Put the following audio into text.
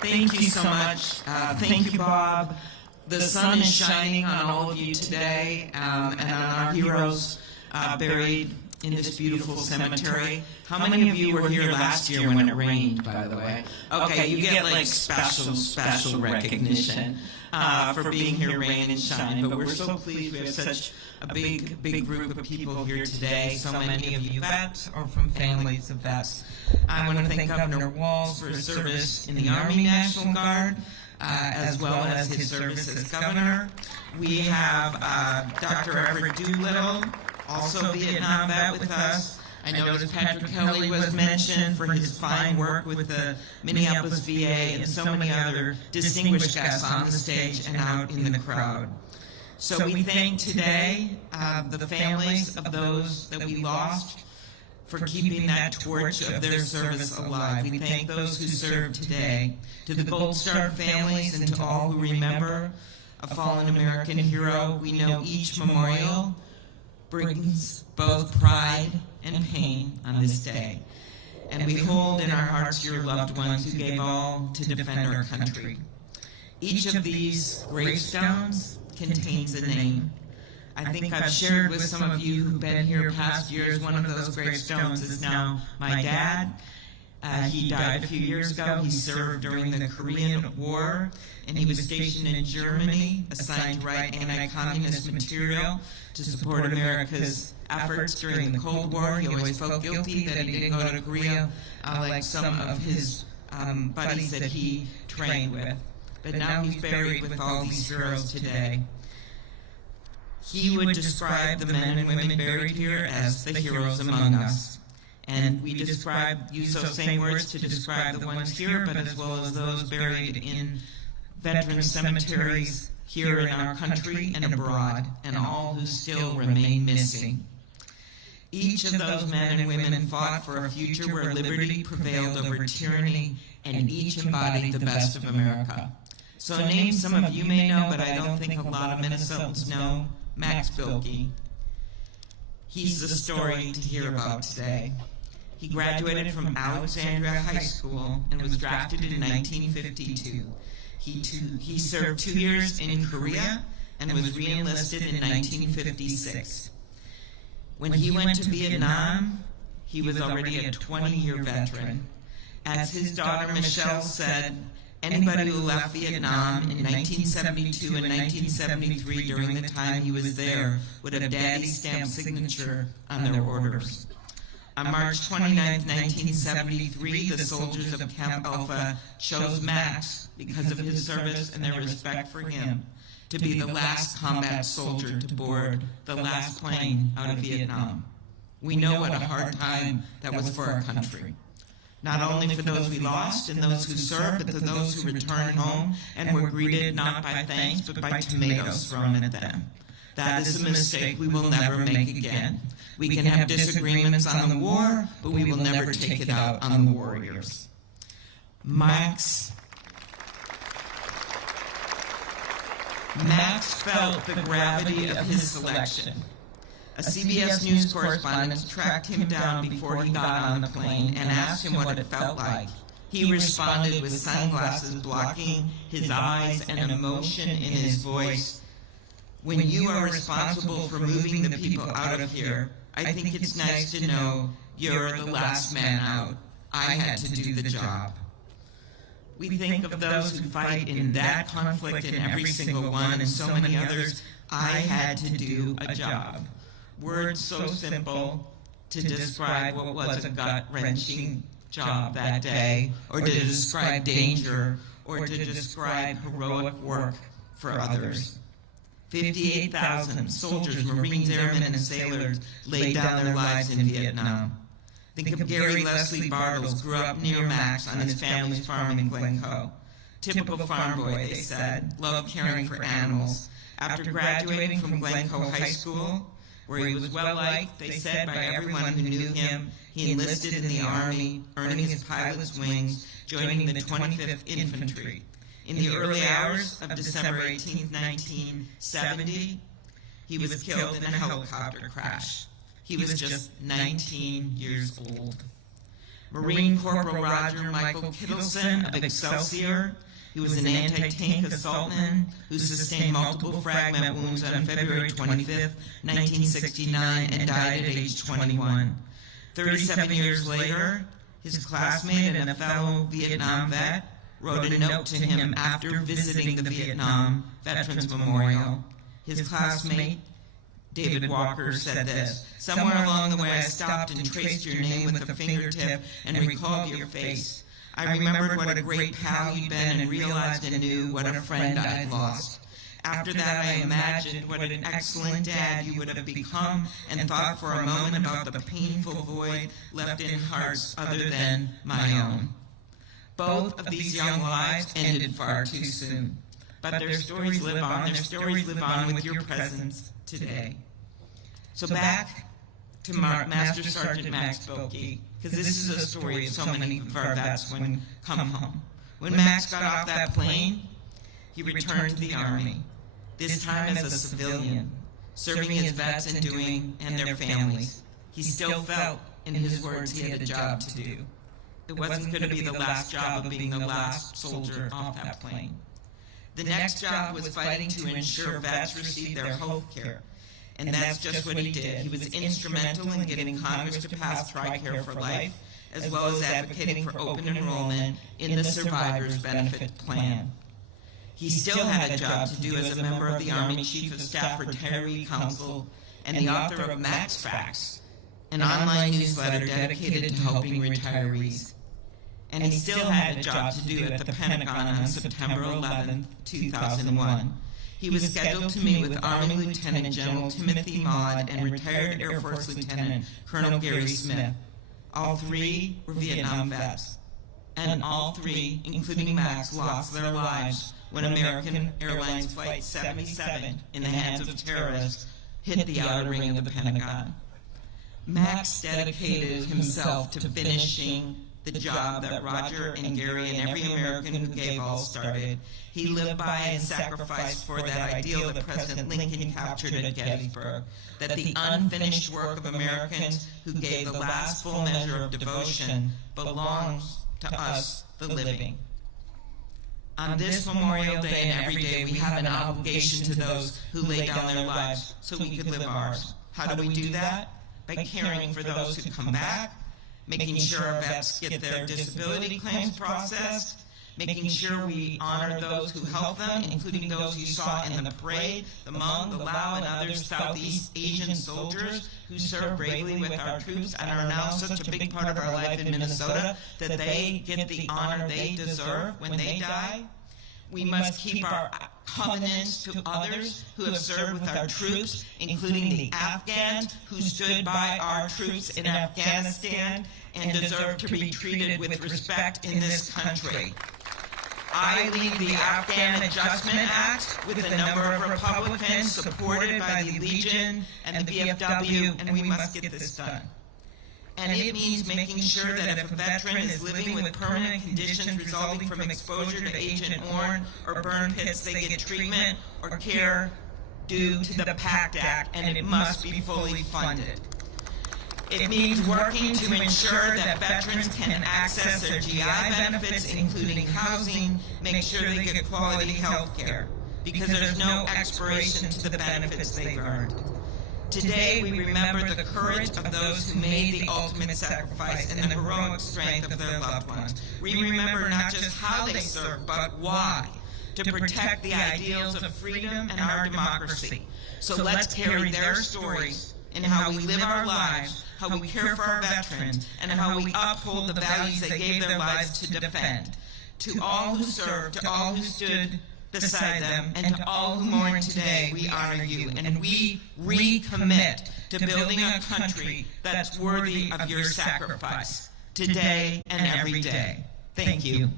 Thank you so much. Thank you, Bob. The sun is shining on all of you today, and on our heroes buried in this beautiful cemetery. How many of you were here last year when it rained, by the way? Okay, you get like special recognition for being here, rain and shine. But we're so pleased we have such a big group of people here today. So many of you vets or from families of vets. I want to thank Governor Walz for his service in the Army National Guard, as well as his service as governor. We have Dr. Everett Doolittle, also a Vietnam vet, with us. I noticed Patrick Kelly was mentioned for his fine work with the Minneapolis VA, and so many other distinguished guests on the stage and out in the crowd. So we thank today the families of those that we lost for keeping that torch of their service alive. We thank those who serve today. To the Gold Star families and to all who remember a fallen American hero, we know each memorial brings both pride and pain on this day. And we hold in our hearts your loved ones who gave all to defend our country. Each of these gravestones contains a name. I think I've shared with some of you who've been here past years, one of those gravestones is now my dad. He died a few years ago. He served during the Korean War, and he was stationed in Germany, assigned to write anti-communist material to support America's efforts during the Cold War. He always felt guilty that he didn't go to Korea, like some of his buddies that he trained with. But now he's buried with all these heroes today. He would describe the men and women buried here as the heroes among us. And we use those same words to describe the ones here, but as well as those buried in veteran cemeteries here in our country and abroad, and all who still remain missing. Each of those men and women fought for a future where liberty prevailed over tyranny, and each embodied the best of America. So names some of you may know, but I don't think a lot of Minnesotans know. Max Bilkey. He's the story to hear about today. He graduated from Alexandria High School and was drafted in 1952. He served 2 years in Korea and was re-enlisted in 1956. When he went to Vietnam, he was already a 20-year veteran. As his daughter Michelle said, anybody who left Vietnam in 1972 and 1973 during the time he was there would have Daddy's stamp signature on their orders. On March 29, 1973, the soldiers of Camp Alpha chose Max, because of his service and their respect for him, to be the last combat soldier to board the last plane out of Vietnam. We know what a hard time that was for our country. Not only for those we lost and those who served, but to those who returned home and were greeted not by thanks, but by tomatoes thrown at them. That is a mistake we will never make again. We can have disagreements on the war, but we will never take it out on the warriors. Max felt the gravity of his selection. A CBS News correspondent tracked him down before he got on the plane and asked him what it felt like. He responded with sunglasses blocking his eyes and emotion in his voice. When you are responsible for moving the people out of here, I think it's nice to know you're the last man out. I had to do the job. We think of those who fight in that conflict in every single one and so many others. I had to do a job. Words so simple to describe what was a gut-wrenching job that day, or to describe danger, or to describe heroic work for others. 58,000 soldiers, Marines, airmen, and sailors laid down their lives in Vietnam. Think of Gary Leslie Bartles, grew up near Max on his family's farm in Glencoe. Typical farm boy, they said, loved caring for animals. After graduating from Glencoe High School, where he was well-liked, they said, by everyone who knew him, he enlisted in the Army, earning his pilot's wings, joining the 25th Infantry. In the early hours of December 18, 1970, he was killed in a helicopter crash. He was just 19 years old. Marine Corporal Roger Michael Kittleson of Excelsior. He was an anti-tank assaultman who sustained multiple fragment wounds on February 25, 1969, and died at age 21. 37 years later, his classmate and a fellow Vietnam vet wrote a note to him after visiting the Vietnam Veterans Memorial. His classmate, David Walker, said this: "Somewhere along the way I stopped and traced your name with a fingertip and recalled your face. I remembered what a great pal you'd been and realized anew what a friend I'd lost. After that I imagined what an excellent dad you would have become and thought for a moment about the painful void left in hearts other than my own." Both of these young lives ended far too soon, but their stories live on. Their stories live on with your presence today. So back to Master Sergeant Max Bilkey, because this is a story of so many of our vets when come home. When Max got off that plane, he returned to the Army, this time as a civilian, serving his vets and their families. He still felt, in his words, he had a job to do. It wasn't going to be the last job of being the last soldier off that plane. The next job was fighting to ensure vets received their health care. And that's just what he did. He was instrumental in getting Congress to pass TRICARE for Life, as well as advocating for open enrollment in the Survivors Benefit Plan. He still had a job to do as a member of the Army Chief of Staff Retiree Council and the author of Max Facts, an online newsletter dedicated to helping retirees. And he still had a job to do at the Pentagon on September 11, 2001. He was scheduled to meet with Army Lieutenant General Timothy Maud and retired Air Force Lieutenant Colonel Gary Smith. All three were Vietnam vets. And all three, including Max, lost their lives when American Airlines Flight 77, in the hands of terrorists, hit the outer ring of the Pentagon. Max dedicated himself to finishing the job that Roger and Gary and every American who gave all started. He lived by and sacrificed for that ideal that President Lincoln captured at Gettysburg, that the unfinished work of Americans who gave the last full measure of devotion belongs to us, the living. On this Memorial Day and every day, we have an obligation to those who lay down their lives so we could live ours. How do we do that? By caring for those who come back, making sure our vets get their disability claims processed, making sure we honor those who help them, including those you saw in the parade, the Hmong, the Lao, and other Southeast Asian soldiers who serve bravely with our troops and are now such a big part of our life in Minnesota that they get the honor they deserve when they die. We must keep our covenants to others who have served with our troops, including the Afghans who stood by our troops in Afghanistan and deserve to be treated with respect in this country. I lead the Afghan Adjustment Act with a number of Republicans supported by the Legion and the VFW, and we must get this done. And it means making sure that if a veteran is living with permanent conditions resulting from exposure to Agent Orange or burn pits, they get treatment or care due to the PACT Act, and it must be fully funded. It means working to ensure that veterans can access their GI benefits, including housing, make sure they get quality health care, because there's no expiration to the benefits they've earned. Today, we remember the courage of those who made the ultimate sacrifice and the heroic strength of their loved ones. We remember not just how they served, but why, to protect the ideals of freedom and our democracy. So let's carry their stories in how we live our lives, how we care for our veterans, and how we uphold the values they gave their lives to defend. To all who served, to all who stood beside them, and to all who mourn today, we honor you, and we recommit to building a country that's worthy of your sacrifice, today and every day. Thank you.